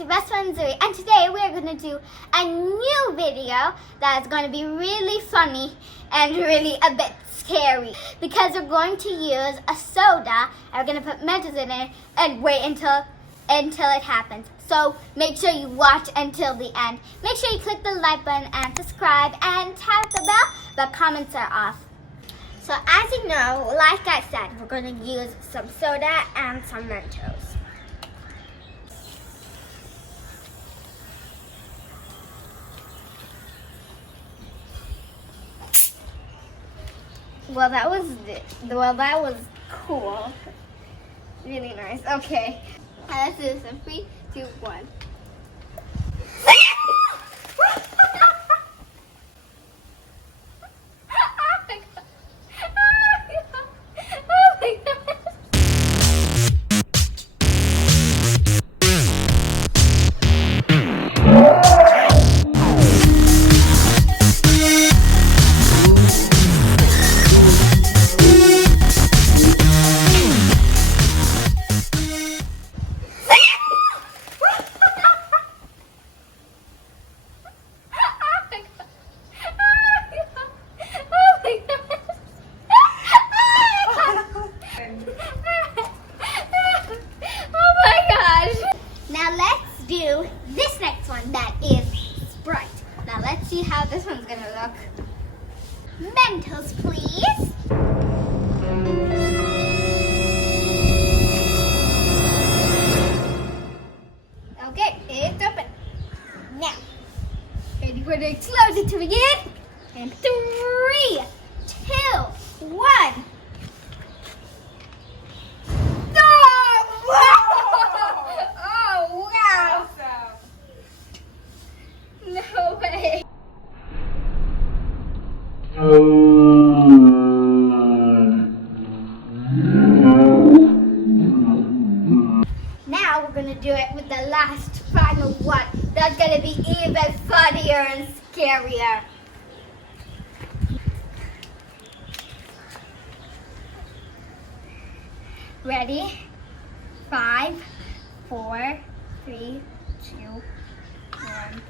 your best friend Zuri, and today we are going to do a new video that is going to be really funny and really a bit scary because we're going to use a soda and we're going to put Mentos in it and wait until it happens. So make sure you watch until the end. Make sure you click the like button and subscribe and tap the bell. The comments are off. So as you know, like I said, we're going to use some soda and some Mentos. Well, that was cool. Really nice. Okay. Let's do this in 3, 2, 1. Now let's do this next one that is Sprite. Now let's see how this one's gonna look. Mentos, please. Okay, it's open. Now, ready for the explosion to begin? And 3, 2, 1. No way. Now we're gonna do it with the last final one. That's gonna be even funnier and scarier. Ready? 5, 4, 3, 2, 1.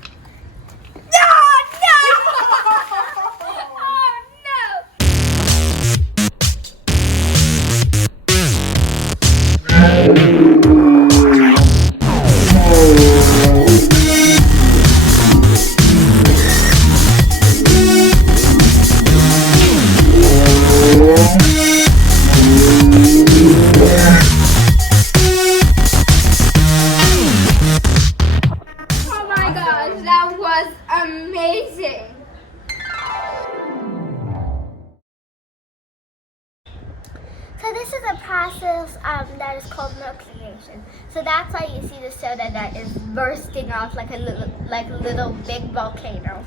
That was amazing. So this is a process that is called nucleation. So that's why you see the soda that is bursting off like a little big volcano.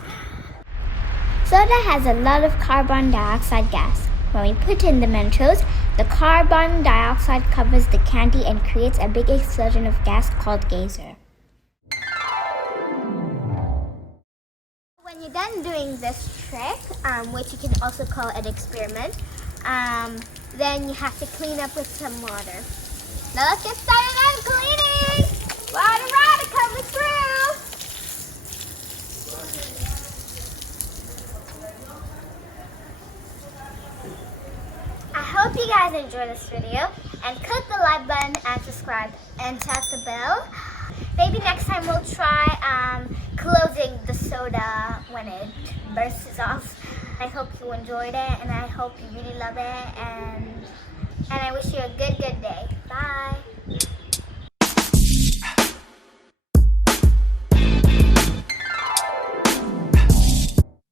Soda has a lot of carbon dioxide gas. When we put in the Mentos, the carbon dioxide covers the candy and creates a big explosion of gas called geyser. When you're done doing this trick, which you can also call an experiment, then you have to clean up with some water. Now let's get started on cleaning! Water coming through! I hope you guys enjoyed this video and click the like button and subscribe and tap the bell. Maybe next time we'll try closing the soda when it bursts off. I hope you enjoyed it and I hope you really love it and I wish you a good day. Bye.